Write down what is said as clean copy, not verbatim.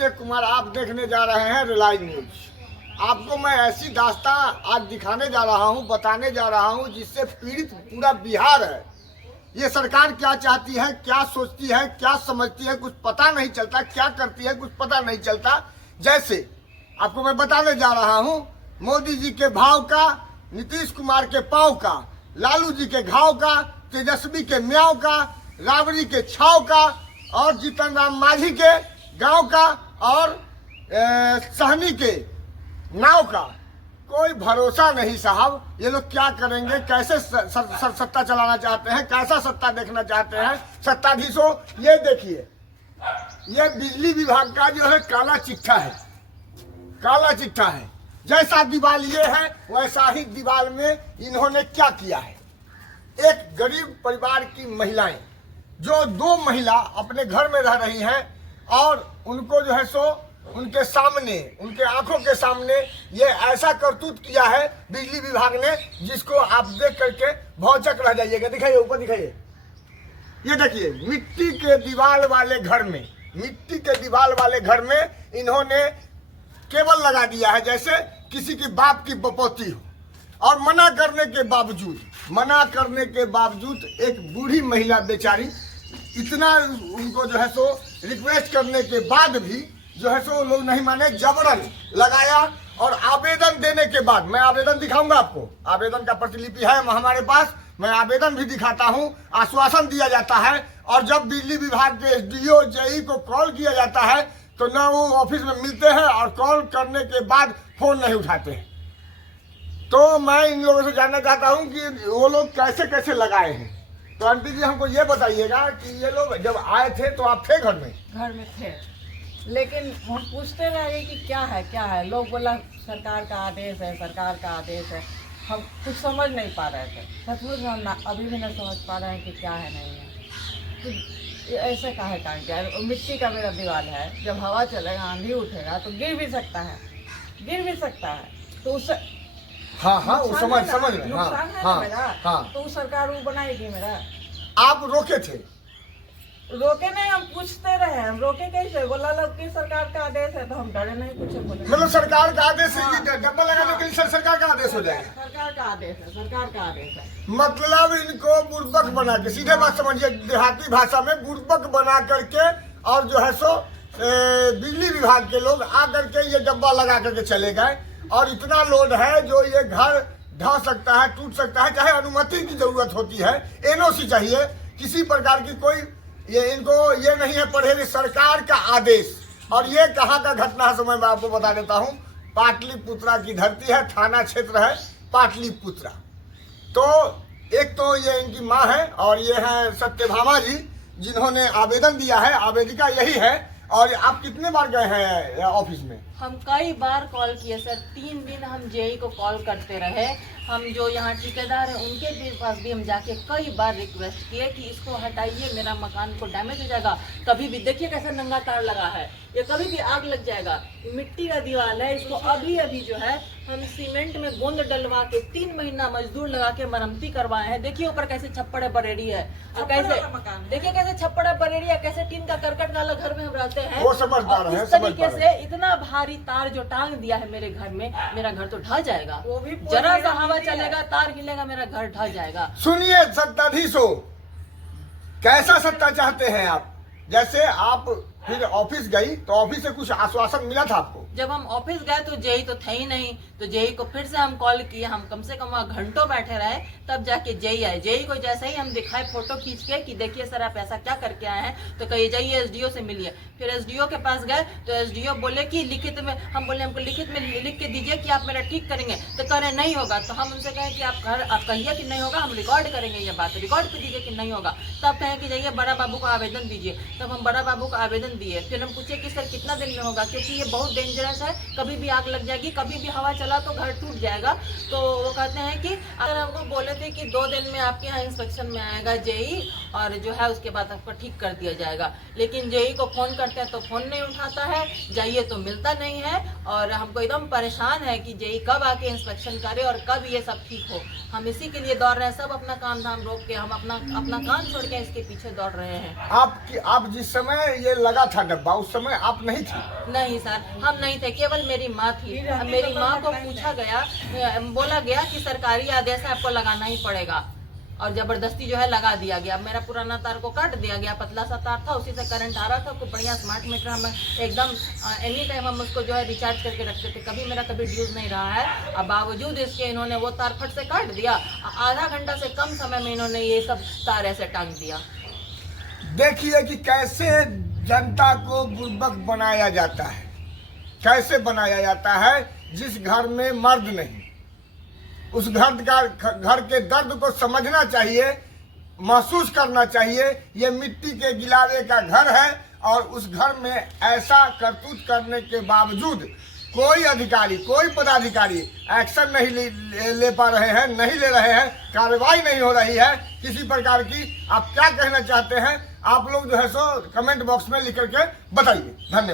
अभिषेक कुमार, आप देखने जा रहे हैं रिलाई न्यूज। आपको मैं ऐसी दास्तां आज दिखाने जा रहा हूं, बताने जा रहा हूं, जिससे पीड़ित पूरा बिहार है। ये सरकार क्या चाहती है, क्या सोचती है, क्या समझती है, कुछ पता नहीं चलता। क्या करती है कुछ पता नहीं चलता। जैसे आपको मैं बताने जा रहा हूं, मोदी जी के भाव का, नीतीश कुमार के पाँव का, लालू जी के घाव का, तेजस्वी के म्याव का, राबड़ी के छाव का, और जीतन राम मांझी के गांव का, और सहनी के नाव का। कोई भरोसा नहीं साहब। ये लोग क्या करेंगे, कैसे सत्ता चलाना चाहते हैं, कैसा सत्ता देखना चाहते हैं सत्ताधीशों। ये देखिए, ये बिजली विभाग का जो है काला चिट्ठा है, काला चिट्ठा है। जैसा दीवाल ये है वैसा ही दीवाल में इन्होंने क्या किया है। एक गरीब परिवार की महिलाएं, जो 2 महिला अपने घर में रह रही हैं, और उनको जो है सो उनके सामने, उनके आंखों के सामने ये ऐसा करतूत किया है बिजली विभाग ने, जिसको आप देख करके भौचक रह जाइएगा। दिखाइए, ऊपर दिखाइए। ये देखिए, मिट्टी के दीवार वाले घर में, मिट्टी के दीवार वाले घर में इन्होंने केबल लगा दिया है, जैसे किसी की बाप की बपौती हो। और मना करने के बावजूद एक बूढ़ी महिला बेचारी, इतना उनको जो है सो रिक्वेस्ट करने के बाद भी जो है सो लोग नहीं माने, जबरन लगाया। और आवेदन देने के बाद, मैं आवेदन दिखाऊंगा आपको, आवेदन का प्रतिलिपि है हमारे पास, मैं आवेदन भी दिखाता हूं। आश्वासन दिया जाता है, और जब बिजली विभाग के एसडीओ जेई को कॉल किया जाता है तो ना वो ऑफिस में मिलते हैं, और कॉल करने के बाद फोन नहीं उठाते हैं। तो मैं इन लोगों से जानना चाहता हूं कि वो लोग कैसे कैसे लगाए हैं। तो आंटी जी, हमको ये बताइएगा कि ये लोग जब आए थे तो आप थे घर में? घर में थे, लेकिन हम पूछते रहे कि क्या है। लोग बोला सरकार का आदेश है, सरकार का आदेश है। हम कुछ समझ नहीं पा रहे थे। सचमुच हम अभी भी नहीं समझ पा रहे हैं कि क्या है, नहीं है। तो ऐसे काहे काम किया। मिट्टी का मेरा दीवार है, जब हवा चलेगा, आंधी उठेगा तो गिर भी सकता है। तो उससे हाँ, वो समझ रहे। नुकसान है ना मेरा। तो सरकार वो बनाएगी मेरा। आप रोके थे? रोके नहीं, हम पूछते रहे। हम रोके कैसे? बोला लोग कि सरकार का आदेश है, तो हम डरे नहीं, कुछ बोले। मतलब सरकार का आदेश है कि डब्बा लगाने के लिए सरकार का आदेश हो जाएगा? सरकार का आदेश है। मतलब इनको बुड़बक बना के, सीधे बात समझिए, देहाती भाषा में बुड़बक बना करके, और जो है सो बिजली विभाग के लोग आ करके ये डब्बा लगा करके चले गए। और इतना लोड है जो ये घर ढह सकता है, टूट सकता है, चाहे अनुमति की जरूरत होती है, एनओसी चाहिए, किसी प्रकार की कोई इनको ये नहीं है पढ़े, सरकार का आदेश। और ये कहाँ का घटना है, समय मैं आपको बता देता हूँ। पाटलिपुत्रा की धरती है, थाना क्षेत्र है पाटलिपुत्रा। तो एक तो ये इनकी माँ है, और ये है सत्यभामा जी, जिन्होंने आवेदन दिया है। आवेदिका यही है। और आप कितने बार गए हैं ऑफिस में? हम कई बार कॉल किए सर। 3 दिन हम जेई को कॉल करते रहे। हम जो यहाँ ठेकेदार हैं उनके भी पास भी हम जाके कई बार रिक्वेस्ट किए कि इसको हटाइए, मेरा मकान को डैमेज हो जाएगा। कभी भी देखिए कैसा नंगा तार लगा है, ये कभी भी आग लग जाएगा। मिट्टी का दीवार है, इसको अभी जो है हम सीमेंट में गोंद डलवा के 3 महीना मजदूर लगा के मरम्मती करवाए हैं। देखिए ऊपर कैसे छप्पड़ बरेड़ी है, और कैसे देखिए कैसे छप्पड़ बरेड़ी है, कैसे टीन का करकट वाला घर में हम रहते हैं। वो समझदार है, इस तरीके से इतना भारी तार जो टांग दिया है मेरे घर में, मेरा घर तो ढह जाएगा। वो भी जरा सा हवा चलेगा, तार हिलेगा, मेरा घर ढह जाएगा। सुनिए सत्ताधीशों, कैसा सत्ता चाहते हैं आप? जैसे आप फिर ऑफिस गई तो ऑफिस से कुछ आश्वासन मिला था आपको? जब हम ऑफिस गए तो जेई तो थे ही नहीं, तो जेई को फिर से हम कॉल किए। हम कम से कम वहाँ घंटों बैठे रहे, तब जाके जेई आए। जेई को जैसे ही हम दिखाए फोटो खींच के कि देखिए सर आप ऐसा क्या करके आए हैं, तो कहिए जाइए एसडीओ से मिलिए। फिर एसडीओ के पास गए तो एसडीओ बोले कि लिखित में, हम बोले हमको लिखित में लिख के दीजिए कि आप मेरा ठीक करेंगे। तो कह रहे नहीं होगा। तो हम उनसे कहें कि आप कहिए कि नहीं होगा, हम रिकॉर्ड करेंगे, ये बात रिकॉर्ड पे दीजिए कि नहीं होगा। तब कहें कि जाइए बड़ा बाबू को आवेदन दीजिए। तब हम बड़ा बाबू को आवेदन दिए। फिर हम पूछे कि सर कितना दिन में होगा, क्योंकि ये बहुत डेंजर डेंजरस है, कभी भी आग लग जाएगी, कभी भी हवा चला तो घर टूट जाएगा। तो वो कहते हैं कि अगर हमको बोले थे कि 2 दिन में आपके यहाँ इंस्पेक्शन में आएगा जेई और जो है उसके बाद आपको ठीक कर दिया जाएगा, लेकिन जेई को फ़ोन करते हैं तो फ़ोन नहीं उठाता है, जाइए तो मिलता नहीं है। और हमको एकदम परेशान है कि जेई कब आके इंस्पेक्शन करे और कब ये सब ठीक हो। हम इसी के लिए दौड़ रहे हैं, सब अपना काम धाम रोक के हम अपना काम छोड़ के इसके पीछे दौड़ रहे हैं। आप जिस समय ये लगा था डब्बा उस समय आप नहीं थी? नहीं सर, हम नहीं थे, केवल मेरी माँ थी। अब मेरी माँ को पूछा गया, बोला गया कि सरकारी आदेश है, आपको लगाना ही पड़ेगा, और जबरदस्ती जो है लगा दिया गया। मेरा पुराना तार को काट दिया गया, पतला सा तार था, उसी से करंट आ रहा था। खूब बढ़िया स्मार्ट मीटर हम एकदम एनी टाइम हम उसको जो है रिचार्ज करके रखते थे, कभी मेरा कभी ड्यूज नहीं रहा है। अब बावजूद इसके इन्होंने वो तार फट से काट दिया, आधा घंटा से कम समय में इन्होंने ये सब तार ऐसे टांग दिया। देखिए कि कैसे जनता को बुर्बक बनाया जाता है, कैसे बनाया जाता है। जिस घर में मर्द नहीं, उस घर के दर्द को समझना चाहिए, महसूस करना चाहिए। ये मिट्टी के गिलावे का घर है और उस घर में ऐसा करतूत करने के बावजूद कोई अधिकारी, कोई पदाधिकारी एक्शन नहीं ले पा रहे हैं, नहीं ले रहे हैं, कार्रवाई नहीं हो रही है किसी प्रकार की। आप क्या कहना चाहते हैं? आप लोग जो है सो कमेंट बॉक्स में लिख करके बताइए। धन्यवाद।